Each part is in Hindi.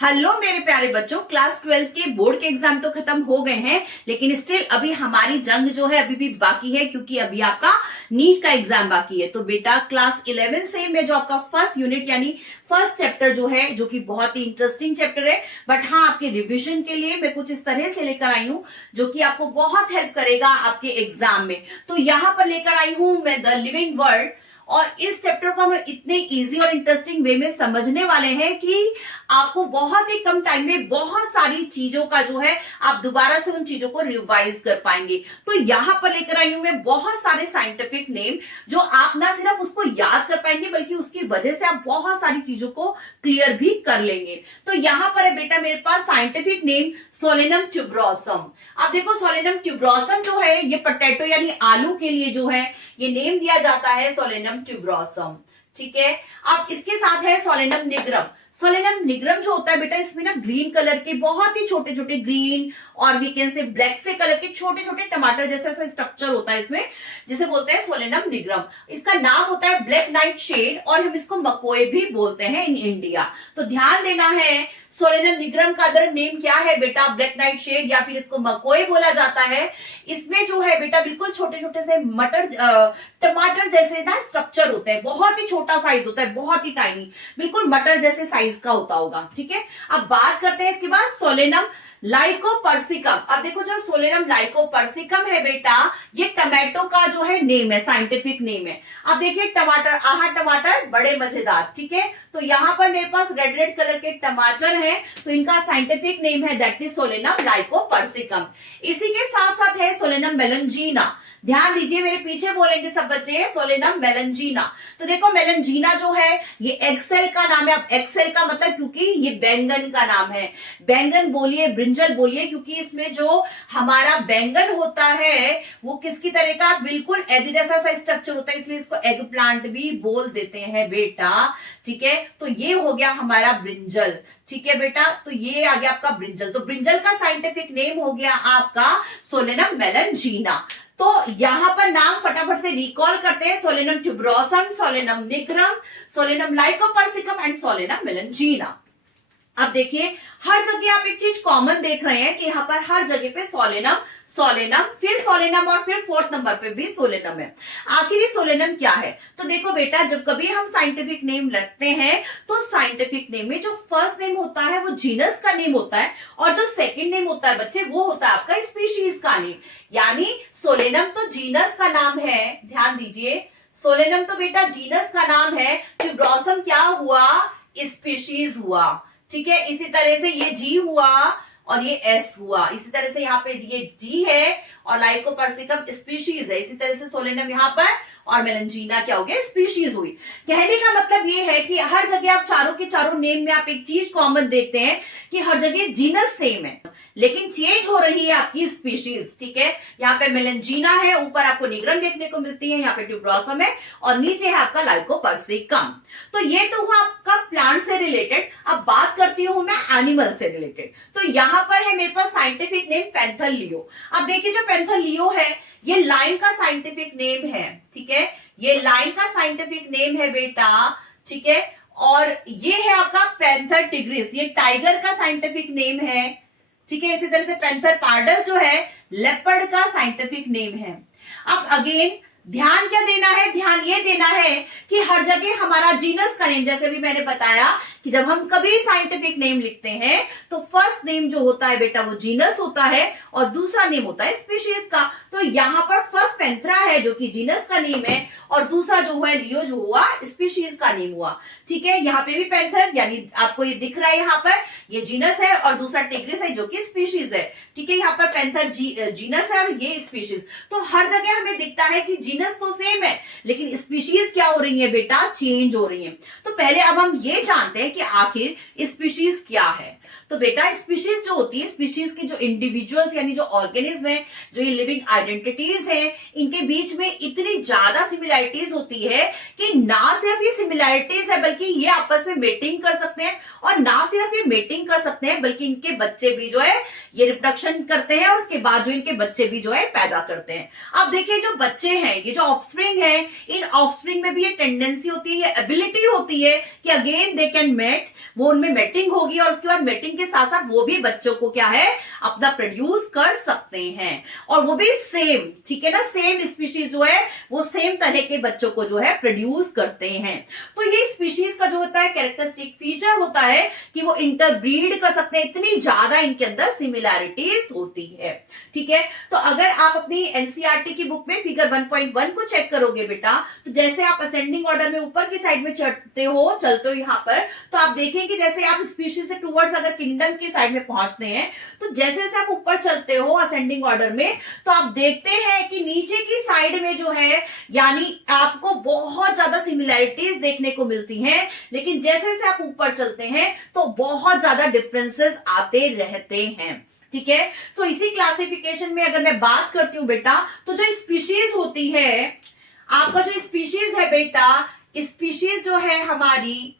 हेलो मेरे प्यारे बच्चों, क्लास 12 के बोर्ड के एग्जाम तो खत्म हो गए हैं, लेकिन स्टिल अभी हमारी जंग जो है अभी भी बाकी है, क्योंकि अभी आपका नीट का एग्जाम बाकी है। तो बेटा क्लास 11 से मैं जो आपका फर्स्ट यूनिट यानी फर्स्ट चैप्टर जो है, जो कि बहुत ही इंटरेस्टिंग चैप्टर है, बट हाँ आपके रिविजन के लिए मैं कुछ इस तरह से लेकर आई हूं जो कि आपको बहुत हेल्प करेगा आपके एग्जाम में। तो यहां पर लेकर आई हूं मैं द लिविंग वर्ल्ड, और इस चैप्टर को हम इतने इजी और इंटरेस्टिंग वे में समझने वाले हैं कि आपको बहुत ही कम टाइम में बहुत सारी चीजों का जो है आप दोबारा से उन चीजों को रिवाइज कर पाएंगे। तो यहां पर लेकर आई हूं मैं बहुत सारे साइंटिफिक नेम जो आप ना सिर्फ उसको याद कर पाएंगे बल्कि उसकी वजह से आप बहुत सारी चीजों को क्लियर भी कर लेंगे। तो यहां पर है बेटा मेरे पास साइंटिफिक नेम सोलेनम ट्यूबरोसम। आप देखो सोलेनम ट्यूबरोसम जो है ये पोटैटो यानी आलू के लिए जो है ये नेम दिया जाता है सोलेनम ट्यूबरोसम। ठीक है, अब इसके साथ है सोलेनम निग्रम। सोलेनम निग्रम जो होता है बेटा इसमें ना ग्रीन कलर के बहुत ही छोटे छोटे ग्रीन और वी कैन से ब्लैक से कलर के छोटे छोटे टमाटर जैसा स्ट्रक्चर होता है इसमें, जिसे बोलते हैं सोलेनम निग्रम। इसका नाम होता है ब्लैक नाइट शेड और हम इसको मकोए भी बोलते हैं इन इंडिया। तो ध्यान देना है सोलेनम निग्रम का अदर नेम क्या है बेटा, ब्लैक नाइट शेड या फिर इसको मकोए बोला जाता है। इसमें जो है बेटा बिल्कुल छोटे छोटे से मटर टमाटर जैसे ना स्ट्रक्चर होते हैं, बहुत ही छोटा साइज होता है, बहुत ही टाइनी, बिल्कुल मटर जैसे साइज का होता होगा। ठीक है, अब बात करते हैं इसके बाद सोलेनम लाइकोपर्सिकम। अब देखो जो सोलेनम लाइकोपर्सिकम है बेटा ये टमाटो का जो है नेम है, साइंटिफिक नेम है। अब देखिए टमाटर, आहा टमाटर बड़े मजेदार। ठीक है, तो यहां पर मेरे पास रेड रेड कलर के टमाटर हैं, तो इनका साइंटिफिक नेम है दैट इज सोलेनम लाइकोपर्सिकम। इसी के साथ साथ है सोलेनम मेलंजीना। ध्यान दीजिए मेरे पीछे बोलेंगे सब बच्चे, सोलेनम मेलंजीना। तो देखो मेलंजीना जो है ये एक्सेल का नाम है। अब एक्सेल का मतलब क्योंकि ये बैंगन का नाम है, बैंगन बोलिए ब्रिंजल बोलिए, क्योंकि इसमें जो हमारा बैंगन होता है वो किसकी तरह का, बिल्कुल एग जैसा सा स्ट्रक्चर होता है, इसलिए इसको एग प्लांट भी बोल देते हैं बेटा। ठीक है, तो ये हो गया हमारा ब्रिंजल। ठीक है बेटा, तो ये आ गया आपका ब्रिंजल। तो ब्रिंजल का साइंटिफिक नेम हो गया आपका सोलेनम मेलंजीना। तो यहां पर नाम फटाफट से रिकॉल करते हैं, solanum tuberosum, solanum nigrum, solanum lycopersicum and solanum melongena. अब देखिए हर जगह आप एक चीज कॉमन देख रहे हैं कि यहाँ पर हर जगह पे सोलेनम सोलेनम फिर सोलेनम और फिर फोर्थ नंबर पे भी सोलेनम है। आखिर ये सोलेनम क्या है? तो देखो बेटा जब कभी हम साइंटिफिक नेम रखते हैं तो साइंटिफिक नेम में जो फर्स्ट नेम होता है वो जीनस का नेम होता है, और जो सेकंड नेम होता है बच्चे वो होता है आपका स्पीशीज का नेम। यानी सोलेनम तो जीनस का नाम है, ध्यान दीजिए सोलेनम तो बेटा जीनस का नाम है, ट्यूबरोसम क्या हुआ, स्पीशीज हुआ। ठीक है, इसी तरह से ये जी हुआ और ये एस हुआ, इसी तरह से यहाँ पे ये जी है और लाइकोपर्सिकम स्पीशीज है, इसी तरह से सोलेनम यहाँ पर और मेलंजीना क्या हो गया, स्पीशीज हुई। कहने का मतलब ये है कि हर जगह आप चारों के चारों नेम में आप एक चीज कॉमन देखते हैं कि हर जगह जीनस सेम है लेकिन चेंज हो रही है आपकी स्पीशीज। ठीक है, यहाँ पे मेलंजीना है, ऊपर आपको निग्रम देखने को मिलती है, यहाँ पे ट्यूबरोसम है और नीचे है आपका लाइकोपर्सिकम। तो ये तो हुआ आपका प्लांट से रिलेटेड। अब बात करती हूं मैं एनिमल से रिलेटेड। तो यहां पर है मेरे पास साइंटिफिक नेम पैंथर लियो। अब देखिए जो पैंथर लियो है ये लाइन का साइंटिफिक नेम है। ठीक है, ये लाइन का साइंटिफिक नेम है बेटा। ठीक है, और ये है आपका पैंथर टिग्रिस, ये टाइगर का साइंटिफिक नेम है। ठीक है, इसी तरह से पैंथर पार्डस जो है लेपर्ड का साइंटिफिक नेम है। अब अगेन ध्यान क्या देना है, ध्यान ये देना है कि हर जगह हमारा जीनस का नेम, जैसे भी मैंने बताया कि जब हम कभी साइंटिफिक नेम लिखते हैं तो फर्स्ट नेम जो होता है बेटा वो जीनस होता है और दूसरा नेम होता है स्पीशीज का। तो यहाँ पर फर्स्ट पैंथरा है जो कि जीनस का नेम है और दूसरा जो हुआ लियो जो हुआ स्पीशीज का नेम हुआ। ठीक है, यहाँ पे भी पैंथर यानी आपको ये दिख रहा है, यहाँ पर ये जीनस है और दूसरा टिग्रिस है जो कि स्पीशीज है। ठीक है, यहाँ पर पैंथर जीनस है और ये स्पीशीज। तो हर जगह हमें दिखता है कि जीनस तो सेम है लेकिन स्पीशीज क्या हो रही है बेटा, चेंज हो रही है। तो पहले अब हम ये जानते हैं कि आखिर स्पीशीज क्या है। तो बेटा स्पीशीज जो होती है, स्पीशीज की जो इंडिविजुअल्स यानी जो ऑर्गेनिज्म है, जो ये लिविंग आइडेंटिटीज हैं, इनके बीच में इतनी ज्यादा सिमिलैरिटीज होती है कि ना सिर्फ ये सिमिलैरिटीज है बल्कि ये आपस में मेटिंग कर सकते हैं, और ना सिर्फ ये मेटिंग कर सकते हैं बल्कि इनके बच्चे भी जो है ये रिप्रोडक्शन करते हैं और उसके बाद जो इनके बच्चे भी जो है पैदा करते हैं। अब देखिए जो बच्चे हैं, ये जो ऑफस्प्रिंग है, इन ऑफस्प्रिंग में भी ये टेंडेंसी होती है, ये एबिलिटी होती है कि अगेन दे कैन मेट, वो उनमें मेटिंग होगी और उसके बाद मेटिंग के साथ साथ वो भी बच्चों को क्या है अपना प्रोड्यूस कर सकते हैं, और वो भी सेम, ठीक है ना, सेम स्पीशीज जो है वो सेम तरह के बच्चों को जो है प्रोड्यूस करते हैं। तो ये स्पीशीज का जो होता है कैरेक्टरिस्टिक फीचर होता है कि वो इंटरब्रीड कर सकते हैं, इतनी ज्यादा इनके अंदर सिमिलैरिटीज होती है, ठीक है। तो अगर आप अपनी एनसीईआरटी की बुक में फिगर 1.1 को चेक करोगे बेटा, तो जैसे आप असेंडिंग ऑर्डर में ऊपर की साइड में चलते हो यहाँ पर, तो आप देखेंगे जैसे आप स्पीशीज से टूवर्ड्स अगर किंगडम की साइड में पहुंचते हैं, तो जैसे जैसे आप ऊपर चलते हो असेंडिंग ऑर्डर में, तो आप देखते हैं कि नीचे की साइड में जो है यानी आपको बहुत ज्यादा सिमिलैरिटीज देखने को मिलती हैं, लेकिन जैसे जैसे आप ऊपर चलते हैं तो बहुत ज्यादा डिफरेंसेस आते रहते हैं, ठीक है। सो इसी क्लासिफिकेशन में अगर मैं बात करती हूं बेटा, तो जो स्पीशीज होती है, आपका जो स्पीशीज है बेटा, स्पीशीज जो है हमारी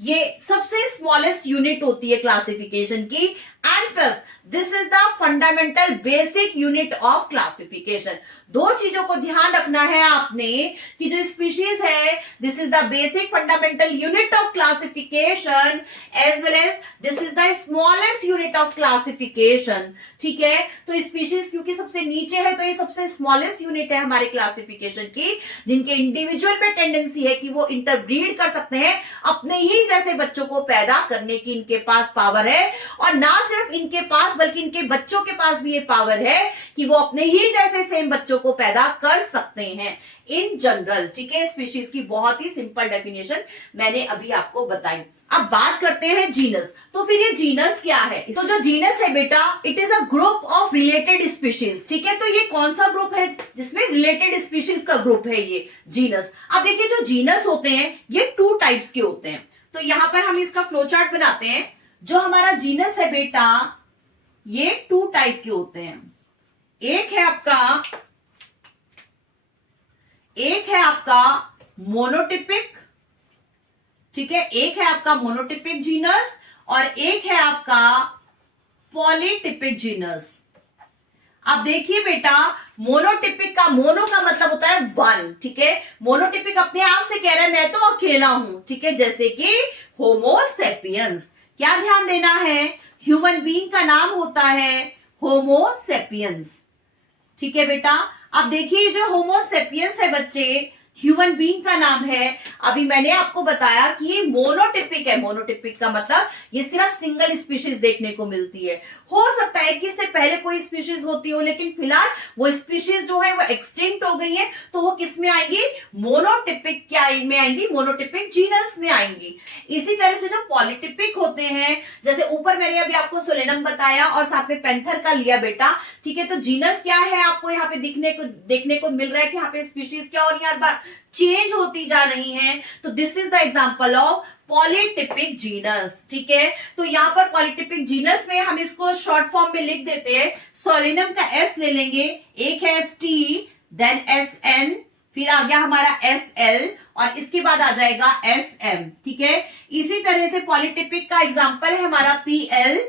ये सबसे स्मॉलेस्ट यूनिट होती है क्लासिफिकेशन की, and plus this is the fundamental basic unit of classification. दो चीजों को ध्यान रखना है आपने कि जो स्पीशीज है this is the basic fundamental unit of classification as well as this is the smallest unit of classification, ठीक है। तो स्पीशीज क्योंकि सबसे नीचे है तो ये सबसे स्मॉलेस्ट यूनिट है हमारे क्लासिफिकेशन की, जिनके इंडिविजुअल में टेंडेंसी है कि वो इंटरब्रीड कर सकते हैं, अपने ही जैसे बच्चों को पैदा करने की इनके पास पावर है, और ना सिर्फ इनके पास बल्कि इनके बच्चों के पास भी ये पावर है कि वो अपने ही जैसे सेम बच्चों को पैदा कर सकते हैं इन जनरल, ठीक है। स्पीशीज की बहुत ही सिंपल डेफिनेशन मैंने अभी आपको बताई। अब बात करते हैं जीनस। तो फिर ये जीनस क्या है? तो जो जीनस है बेटा, it is a group of related species, ठीक है। तो ये कौन सा ग्रुप है जिसमें रिलेटेड स्पीशीज का ग्रुप है ये जीनस। अब देखिए जो जीनस होते हैं ये 2 टाइप्स के होते हैं। तो यहां पर हम इसका फ्लो चार्ट बनाते हैं। जो हमारा जीनस है बेटा ये 2 टाइप के होते हैं। एक है आपका मोनोटिपिक, ठीक है, एक है आपका मोनोटिपिक जीनस और एक है आपका पॉलीटिपिक जीनस। अब देखिए बेटा, मोनोटिपिक का मोनो का मतलब होता है 1, ठीक है। मोनोटिपिक अपने आप से कह रहा है मैं तो अकेला हूं, ठीक है, जैसे कि होमो सेपियंस। क्या ध्यान देना है, ह्यूमन बीइंग का नाम होता है होमो सेपियंस, ठीक है बेटा। अब देखिए जो होमो सेपियंस है बच्चे, ह्यूमन बीइंग का नाम है। अभी मैंने आपको बताया कि ये मोनोटिपिक है। मोनोटिपिक का मतलब ये सिर्फ सिंगल स्पीशीज देखने को मिलती है। हो सकता है कि इससे पहले कोई स्पीशीज होती हो, लेकिन फिलहाल वो स्पीशीज जो है वो एक्सटिंक्ट हो गई है, तो वो किस में आएंगी, मोनोटिपिक क्या में आएंगी, मोनोटिपिक जीनस में आएंगी। इसी तरह से जो पॉलीटिपिक होते हैं, जैसे ऊपर मैंने अभी आपको सोलेनम बताया और साथ में पैंथर का लिया बेटा, ठीक है। तो जीनस क्या है आपको यहाँ पे देखने को मिल रहा है कि यहाँ पे स्पीशीज क्या और यहाँ बार चेंज होती जा रही हैं। तो this is the example of polytypic genus, ठीक है। तो यहाँ पर पॉलीटिपिक जीनस में हम इसको शॉर्ट फॉर्म में लिख देते हैं। सोलिनम का एस ले लेंगे, एक है S T, then S N, फिर आ गया हमारा एस एल और इसके बाद आ जाएगा एस एम, ठीक है। इसी तरह से पॉलीटिपिक का एग्जांपल है हमारा पी एल,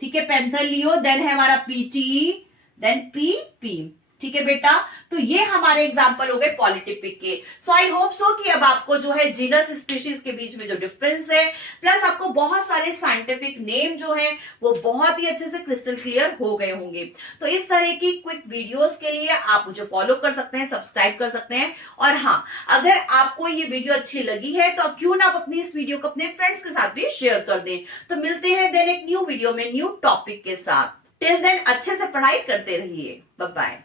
ठीक है, पैंथर लियो, देन है हमारा P T, then P P, ठीक है बेटा। तो ये हमारे एग्जांपल हो गए पॉलीटिपिक के। सो आई होप सो कि अब आपको जो है जीनस स्पीशीज के बीच में जो डिफरेंस है, प्लस आपको बहुत सारे साइंटिफिक नेम जो है वो बहुत ही अच्छे से क्रिस्टल क्लियर हो गए होंगे। तो इस तरह की क्विक वीडियोस के लिए आप मुझे फॉलो कर सकते हैं, सब्सक्राइब कर सकते हैं। और हाँ, अगर आपको ये वीडियो अच्छी लगी है तो क्यों ना आप अपनी इस वीडियो को अपने फ्रेंड्स के साथ भी शेयर कर दें। तो मिलते हैं देन एक न्यू वीडियो में न्यू टॉपिक के साथ। टिल देन अच्छे से पढ़ाई करते रहिए। Bye bye.